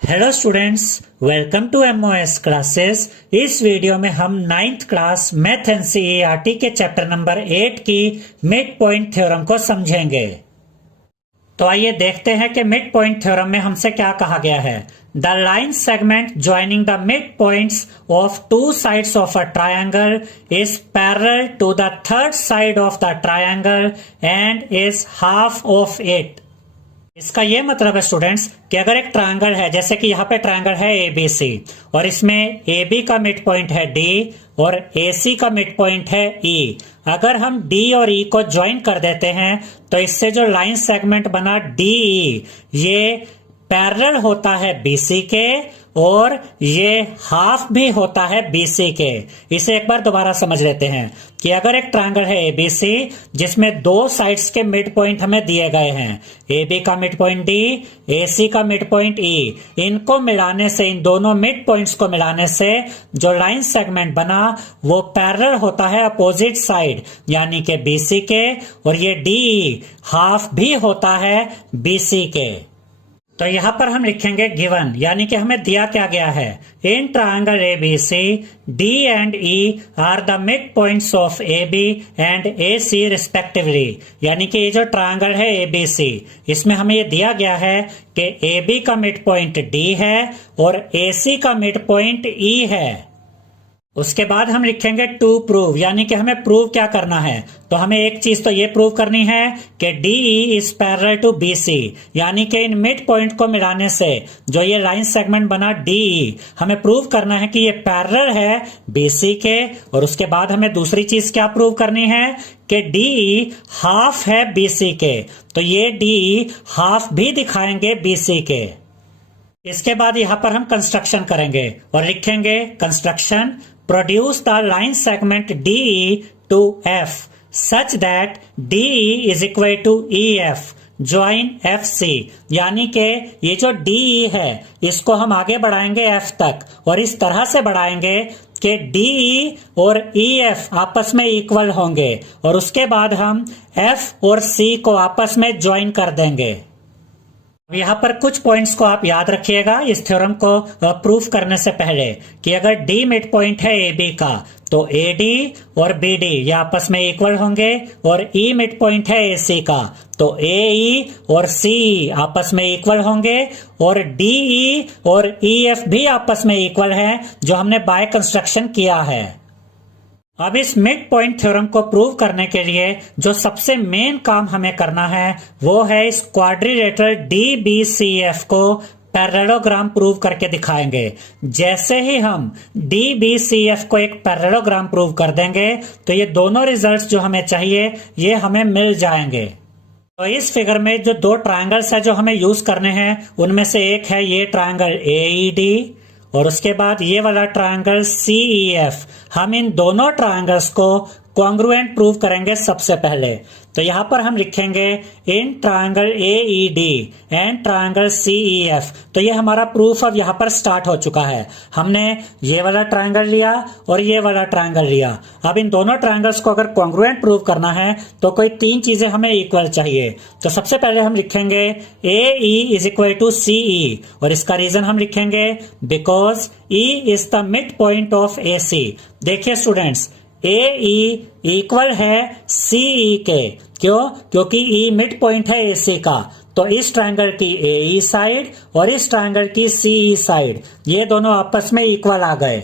Hello students, welcome to MOS classes. इस video में हम 9th क्लास मैथ एनसीईआरटी के चैप्टर नंबर 8 की मिड पॉइंट थ्योरम को समझेंगे। तो आइए देखते हैं कि मिड पॉइंट थ्योरम में हमसे क्या कहा गया है। The line segment joining the mid points of two sides of a triangle is parallel to the third side of the triangle and is half of it. इसका ये मतलब है स्टूडेंट्स कि अगर एक ट्रायंगल है, जैसे कि यहाँ पे ट्रायंगल है ABC और इसमें AB का मिड पॉइंट है D और AC का मिड पॉइंट है E। अगर हम D और E को ज्वाइन कर देते हैं तो इससे जो लाइन सेगमेंट बना DE ये पैरेलल होता है BC के और ये हाफ भी होता है BC के। इसे एक बार दोबारा समझ लेते हैं कि अगर एक ट्रायंगल है ABC जिसमें दो साइड्स के मिड पॉइंट हमें दिए गए हैं, AB का मिड पॉइंट D, AC का मिड पॉइंट E, इनको मिलाने से, इन दोनों मिड पॉइंट्स को मिलाने से जो लाइन सेगमेंट बना वो पैरेलल होता है अपोजिट साइड यानी कि BC के, और ये DE हाफ भी होता है BC के। तो यहां पर हम लिखेंगे गिवन, यानी कि हमें दिया क्या गया है। In triangle ABC D and E are the mid points of AB and AC respectively. यानी कि ये जो ट्रायंगल है ABC इसमें हमें ये दिया गया है कि AB का मिड पॉइंट D है और AC का मिड पॉइंट E है। उसके बाद हम लिखेंगे टू प्रूव, यानी कि हमें प्रूव क्या करना है। तो हमें एक चीज तो ये प्रूव करनी है कि DE is parallel to BC, यानी कि इन मिड पॉइंट को मिलाने से जो ये लाइन सेगमेंट बना DE हमें प्रूव करना है कि ये पैरेलल है BC के। और उसके बाद हमें दूसरी चीज क्या प्रूव करनी है कि DE हाफ है BC के, तो ये DE हाफ भी दिखाएंगे BC के। इसके बाद यहां पर हम कंस्ट्रक्शन करेंगे और लिखेंगे construction produce the line segment DE to F such that DE is equal to EF join FC। यानी कि ये जो DE है इसको हम आगे बढ़ाएंगे F तक और इस तरह से बढ़ाएंगे कि DE और EF आपस में इक्वल होंगे और उसके बाद हम F और C को आपस में ज्वाइन कर देंगे। यहाँ पर कुछ पॉइंट्स को आप याद रखिएगा इस थ्योरम को प्रूफ करने से पहले कि अगर D मिड पॉइंट है AB का तो AD और BD ये आपस में इक्वल होंगे, और E मिड पॉइंट है AC का तो AE और CE आपस में इक्वल होंगे, और DE और EF भी आपस में इक्वल है जो हमने बाय कंस्ट्रक्शन किया है। अब इस मिड पॉइंट थ्योरम को प्रूव करने के लिए जो सबसे मेन काम हमें करना है वो है इस क्वाड्रिलेटरल DBCF को पैरेललोग्राम प्रूव करके दिखाएंगे। जैसे ही हम DBCF को एक पैरेललोग्राम प्रूव कर देंगे तो ये दोनों रिजल्ट्स जो हमें चाहिए ये हमें मिल जाएंगे। तो इस फिगर में जो दो ट्रायंगल्स है जो हमें यूज करने हैं उनमें से एक है ये ट्रायंगल AED और उसके बाद ये वाला ट्रायंगल CEF। हम इन दोनों ट्रायंगल्स को कॉन्ग्रुएंट प्रूव करेंगे सबसे पहले। तो यहां पर हम लिखेंगे in triangle AED and triangle CEF। तो ये हमारा प्रूफ अब यहां पर स्टार्ट हो चुका है। हमने ये वाला ट्रायंगल लिया और ये वाला ट्रायंगल लिया। अब इन दोनों ट्रायंगल्स को अगर कॉन्ग्रुएंट प्रूव करना है तो कोई तीन चीजें हमें इक्वल चाहिए। तो सबसे पहले हम लिखेंगे AE is equal to CE और इसका रीजन हम लिखेंगे because E is the mid point of AC। देखिए स्टूडेंट्स, AE इक्वल है CE के, क्यों? क्योंकि E मिड पॉइंट है AC का। तो इस ट्रायंगल की AE साइड और इस ट्रायंगल की CE साइड ये दोनों आपस में इक्वल आ गए।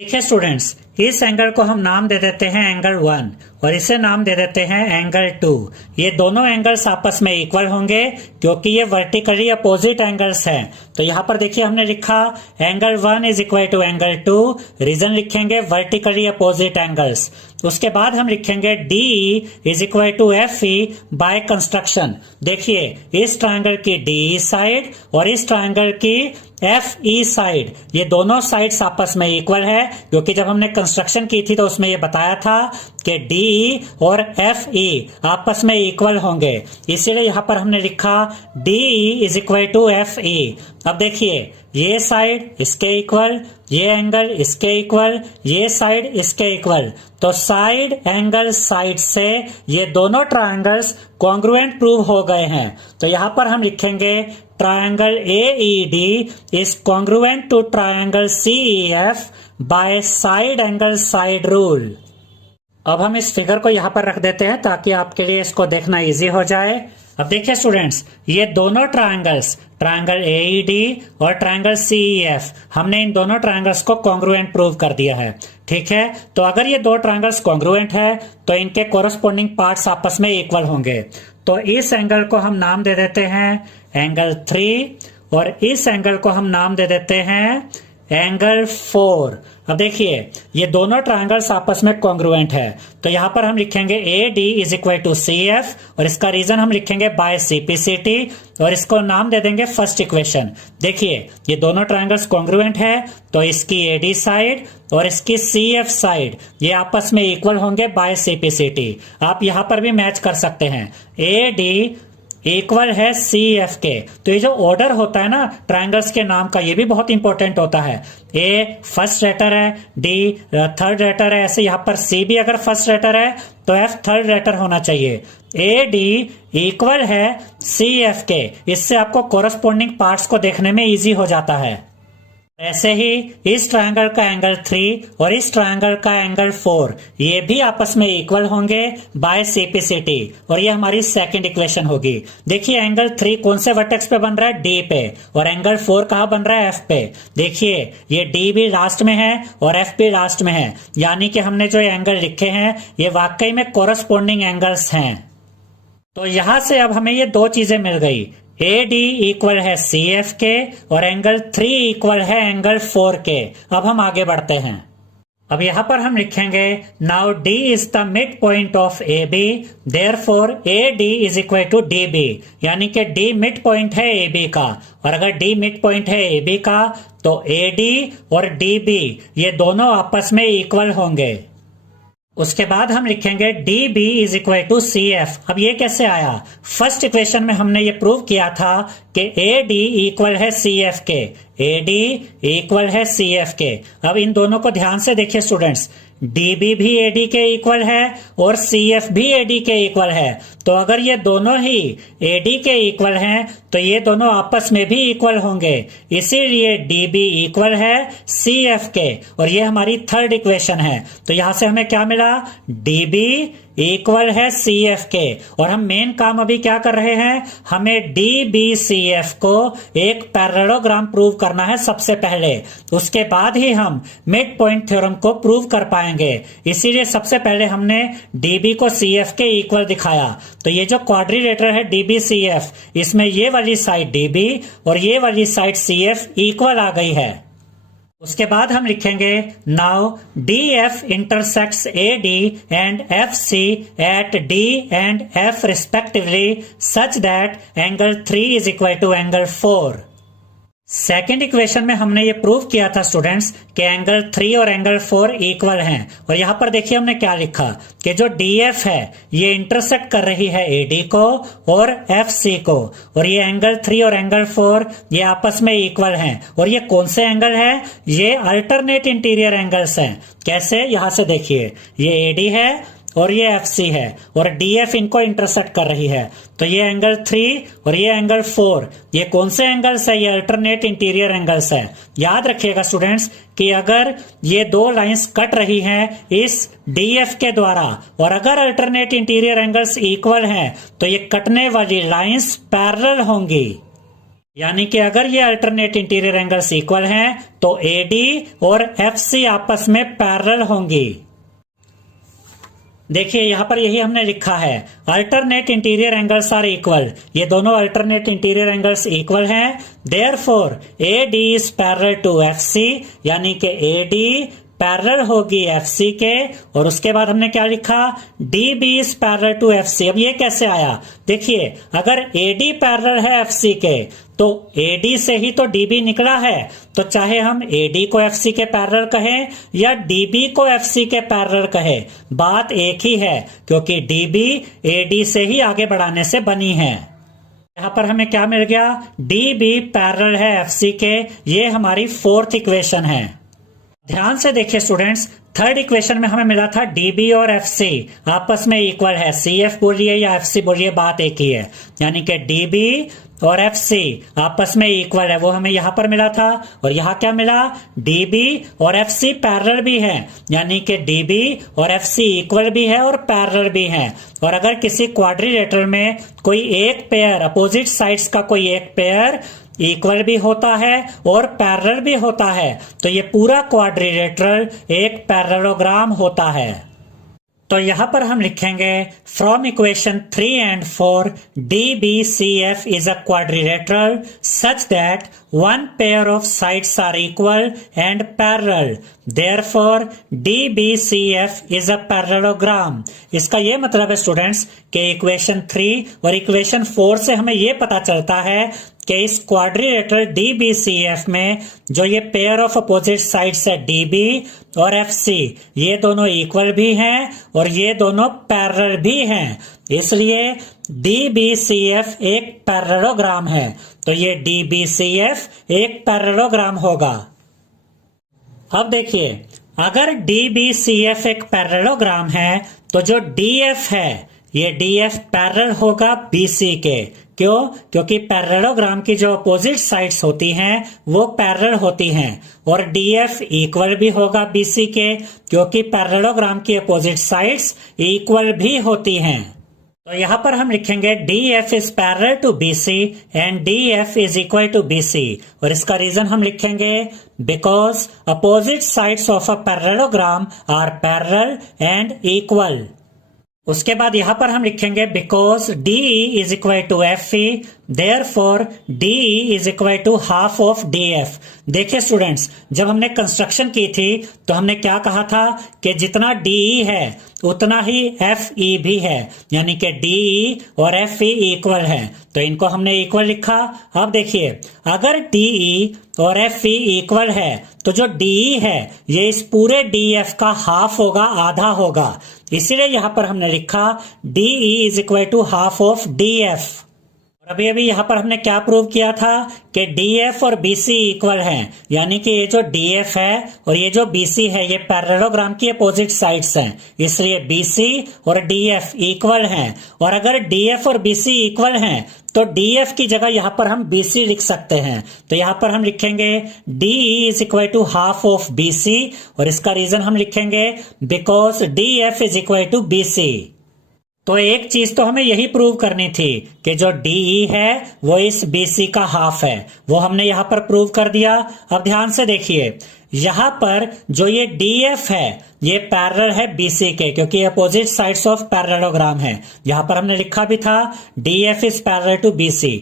देखिए स्टूडेंट्स, इस एंगल को हम नाम दे देते हैं एंगल 1 और इसे नाम दे देते हैं एंगल 2। ये दोनों एंगल्स आपस में इक्वल होंगे क्योंकि ये वर्टिकली अपोजिट एंगल्स हैं। तो यहाँ पर देखिए हमने लिखा angle 1 is equal to angle 2, reason लिखेंगे वर्टिकली अपोजिट एंगल्स। उसके बाद हम लिखेंगे DE is equal to FE by construction. देखिए इस ट्रायंगल की DE साइड और इस ट्रायंगल की FE साइड ये दोनों साइड्स आपस में इक्वल है, क्योंकि जब हमने कंस्ट्रक्शन की थी तो उसमें ये बताया था कि DE और FE आपस में इक्वल होंगे, इसीलिए यहां पर हमने लिखा DE is equal to FE। अब देखिए ये साइड इसके इक्वल, ये एंगल इसके इक्वल, ये साइड इसके इक्वल। तो साइड एंगल साइड से ये दोनों ट्रायंगल्स कॉन्ग्रुएंट प्रूव हो गए हैं। तो यहां पर हम लिखेंगे triangle AED is congruent to triangle CEF by side angle side rule। अब हम इस फिगर को यहां पर रख देते हैं ताकि आपके लिए इसको देखना इजी हो जाए। अब देखिए स्टूडेंट्स, ये दोनों ट्रायंगल्स, ट्रायंगल AED और ट्रायंगल CEF, हमने इन दोनों ट्रायंगल्स को कॉन्ग्रुएंट प्रूव कर दिया है। ठीक है, तो अगर ये दो ट्रायंगल्स कॉन्ग्रुएंट है तो इनके कोरस्पोंडिंग पार्ट्स आपस में इक्वल होंगे। तो इस एंगल को हम नाम दे देते हैं एंगल 3 और इस एंगल को हम नाम दे देते हैं एंगल 4। अब देखिए, ये दोनों ट्रायंगल्स आपस में कॉन्ग्रुएंट है, तो यहां पर हम लिखेंगे AD is equal to CF और इसका रीजन हम लिखेंगे बाय CPCT और इसको नाम दे देंगे फर्स्ट इक्वेशन। देखिए, ये दोनों ट्रायंगल्स कॉन्ग्रुएंट है तो इसकी AD साइड और इसकी CF साइड ये आपस में इक्वल होंगे बाय CPCT। आप यहां पर भी मैच कर सकते हैं, AD इक्वल है CF के। तो ये जो ऑर्डर होता है ना ट्रायंगल्स के नाम का, ये भी बहुत इंपॉर्टेंट होता है। A फर्स्ट लेटर है, D थर्ड लेटर है, ऐसे यहाँ पर C भी अगर फर्स्ट लेटर है तो F थर्ड लेटर होना चाहिए। AD इक्वल है CF के, इससे आपको कोरस्पोंडिंग पार्ट्स को देखने में इजी हो जाता है। ऐसे ही इस ट्रायंगल का एंगल 3 और इस ट्रायंगल का एंगल 4 ये भी आपस में इक्वल होंगे बाय CPCT और ये हमारी सेकंड इक्वेशन होगी। देखिए, एंगल 3 कौन से वर्टेक्स पे बन रहा है? D पे, और एंगल 4 कहाँ बन रहा है? F पे। देखिए, ये D भी लास्ट में है और F भी लास्ट में है, यानी कि हमने जो एंगल लिखे हैं ये वाकई में कोरस्पोंडिंग एंगल्स हैं। तो यहां से अब हमें ये दो चीजें मिल गई, AD इक्वल है CF के और एंगल 3 इक्वल है एंगल 4 के। अब हम आगे बढ़ते हैं। अब यहां पर हम लिखेंगे now D is the mid point of AB, therefore AD is equal to DB, यानी कि D मिड पॉइंट है AB का, और अगर D मिड पॉइंट है AB का तो AD और DB ये दोनों आपस में इक्वल होंगे। उसके बाद हम लिखेंगे DB is equal to CF। अब ये कैसे आया? फर्स्ट इक्वेशन में हमने ये प्रूव किया था कि AD इक्वल है CF के, AD इक्वल है CF के। अब इन दोनों को ध्यान से देखिए स्टूडेंट्स, DB भी AD के इक्वल है और CF भी AD के इक्वल है। तो अगर ये दोनों ही AD के इक्वल हैं तो ये दोनों आपस में भी इक्वल होंगे, इसीलिए DB इक्वल है CF के और ये हमारी थर्ड इक्वेशन है। तो यहां से हमें क्या मिला? DB इक्वल है CF के, और हम मेन काम अभी क्या कर रहे हैं? हमें DBCF को एक पैरेललोग्राम प्रूव करना है सबसे पहले, उसके बाद ही हम मिड पॉइंट थ्योरम को प्रूव कर पाएंगे। इसीलिए सबसे पहले हमने DB को CF के इक्वल दिखाया। तो ये जो क्वाड्रिलेटरल है DBCF, इसमें ये वाली साइड DB और ये वाली साइड CF इक्वल आ गई है। उसके बाद हम लिखेंगे now DF intersects AD and FC at D and F respectively such that angle 3 is equal to angle 4। Second equation में हमने ये प्रूव किया था स्टूडेंट्स कि एंगल 3 और एंगल 4 इक्वल हैं, और यहां पर देखिए हमने क्या लिखा कि जो DF है ये इंटरसेक्ट कर रही है AD को और FC को, और ये एंगल 3 और एंगल 4 ये आपस में इक्वल हैं। और ये कौन से एंगल है? ये अल्टरनेट इंटीरियर एंगल्स हैं। कैसे? यहां से देखिए, ये AD है और ये FC है और DF इनको इंटरसेक्ट कर रही है। तो ये एंगल 3 और ये एंगल 4 ये कौन से एंगल्स है? ये अल्टरनेट इंटीरियर एंगल्स है। याद रखिएगा स्टूडेंट्स कि अगर ये दो लाइंस कट रही हैं इस DF के द्वारा और अगर अल्टरनेट इंटीरियर एंगल्स इक्वल हैं तो ये कटने वाली लाइंस पैरेलल होंगी, यानी कि अगर ये अल्टरनेट इंटीरियर एंगल्स इक्वल हैं तो AD और FC आपस में पैरेलल होंगी। देखिए यहां पर यही हमने लिखा है, alternate interior angles are equal. ये दोनों अल्टरनेट इंटीरियर एंगल्स इक्वल हैं, therefore AD is parallel to FC, यानी कि AD पैरेलल होगी FC के। और उसके बाद हमने क्या लिखा? DB is parallel to FC। अब ये कैसे आया? देखिए, अगर AD पैरेलल है FC के तो AD से ही तो DB निकला है, तो चाहे हम AD को FC के पैरेलल कहें या DB को FC के पैरेलल कहें, बात एक ही है, क्योंकि DB AD से ही आगे बढ़ाने से बनी है। यहां पर हमें क्या मिल गया? DB पैरेलल है FC के। ये हमारी फोर्थ इक्वेशन है। ध्यान से देखिए स्टूडेंट्स, थर्ड इक्वेशन में हमें मिला था DB और FC आपस में इक्वल है। CF बोलिए या FC बोलिए, बात एक ही है, यानी कि DB और FC आपस में इक्वल है, वो हमें यहाँ पर मिला था। और यहाँ क्या मिला, DB और FC पैरेलल भी है, यानी कि DB और FC इक्वल भी है और पैरेलल भी है। और अगर किसी क्वाड्रिलेटरल में कोई एक पेयर, अपोजिट साइड्स का कोई एक पेयर इक्वल भी होता है और पैरेलल भी होता है, तो ये पूरा क्वाड्रिलेटरल एक पैरेललोग्राम होता है। तो यहां पर हम लिखेंगे from equation 3 and 4 DBCF is a quadrilateral such that one pair of sides are equal and parallel. Therefore DBCF is a parallelogram. इसका ये मतलब है स्टूडेंट्स कि इक्वेशन 3 और इक्वेशन 4 से हमें ये पता चलता है कि इस क्वाड्रिलेटरल DBCF में जो ये पेयर ऑफ अपोजिट साइड्स है DB और FC, ये दोनों इक्वल भी हैं और ये दोनों पैरेलल भी हैं, इसलिए DBCF एक पैरेललोग्राम है। तो ये DBCF एक पैरेललोग्राम होगा। अब देखिए, अगर DBCF एक पैरेललोग्राम है तो जो DF है ये DF पैरेलल होगा BC के। क्यों? क्योंकि पैरेललोग्राम की जो अपोजिट साइड्स होती हैं वो पैरेलल होती हैं। और DF इक्वल भी होगा BC के, क्योंकि पैरेललोग्राम की अपोजिट साइड्स इक्वल भी होती हैं। तो यहाँ पर हम लिखेंगे DF is parallel to BC and DF is equal to BC। और इसका रीजन हम लिखेंगे because opposite sides of a parallelogram are parallel and equal. उसके बाद यहां पर हम लिखेंगे because DE is equal to FE, therefore DE is equal to half of DF। देखिए स्टूडेंट्स, जब हमने कंस्ट्रक्शन की थी तो हमने क्या कहा था कि जितना DE है उतना ही FE भी है, यानी कि DE और FE इक्वल है, तो इनको हमने इक्वल लिखा। अब देखिए, अगर DE और FE इक्वल है तो जो DE है ये इस पूरे DF का हाफ होगा, आधा होगा, इसीलिए यहां पर हमने लिखा DE is equal to half of DF। और अभी यहां पर हमने क्या प्रूव किया था कि DF और BC इक्वल हैं, यानी कि ये जो DF है और ये जो BC है ये पैरेललोग्राम की अपोजिट साइड्स हैं, इसलिए BC और DF इक्वल हैं। और अगर DF और BC इक्वल हैं तो DF की जगह यहां पर हम BC लिख सकते हैं। तो यहां पर हम लिखेंगे DE is equal to half of BC, और इसका रीजन हम लिखेंगे because DF is equal to BC। तो एक चीज तो हमें यही प्रूव करनी थी कि जो DE है वो इस BC का हाफ है, वो हमने यहां पर प्रूव कर दिया। अब ध्यान से देखिए, यहां पर जो ये DF है ये पैरेलल है BC के, क्योंकि अपोजिट साइड्स ऑफ पैरेललोग्राम है। यहां पर हमने लिखा भी था DF is parallel to BC।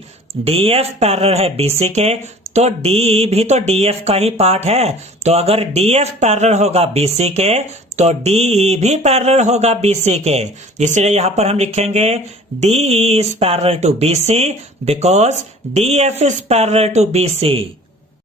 DF parallel है BC के, तो DE भी तो DF का ही पार्ट है, तो अगर DF पैरेलल होगा BC के तो DE भी पैरेलल होगा BC के, इसलिए यहां पर हम लिखेंगे DE is parallel to BC because DF is parallel to BC।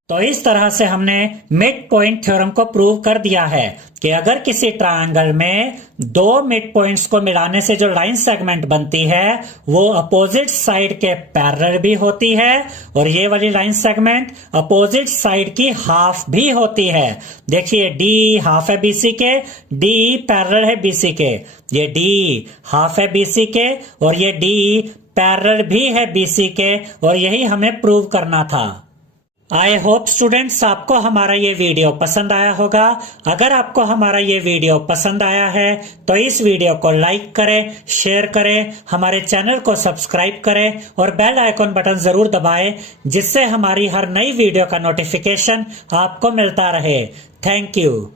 तो इस तरह से हमने मिड पॉइंट थ्योरम को प्रूव कर दिया है कि अगर किसी ट्रायंगल में दो मिड पॉइंट्स को मिलाने से जो लाइन सेगमेंट बनती है वो अपोजिट साइड के पैरेलल भी होती है, और ये वाली लाइन सेगमेंट अपोजिट साइड की हाफ भी होती है। देखिए, DE हाफ है BC के, DE पैरेलल है BC के, ये DE हाफ है BC के और ये DE पैरेलल भी है BC के, और यही हमें प्रूव करना था। आई होप स्टूडेंट्स आपको हमारा ये वीडियो पसंद आया होगा। अगर आपको हमारा ये वीडियो पसंद आया है तो इस वीडियो को लाइक करें, शेयर करें, हमारे चैनल को सब्सक्राइब करें और बेल आइकॉन बटन जरूर दबाएं, जिससे हमारी हर नई वीडियो का नोटिफिकेशन आपको मिलता रहे। Thank you.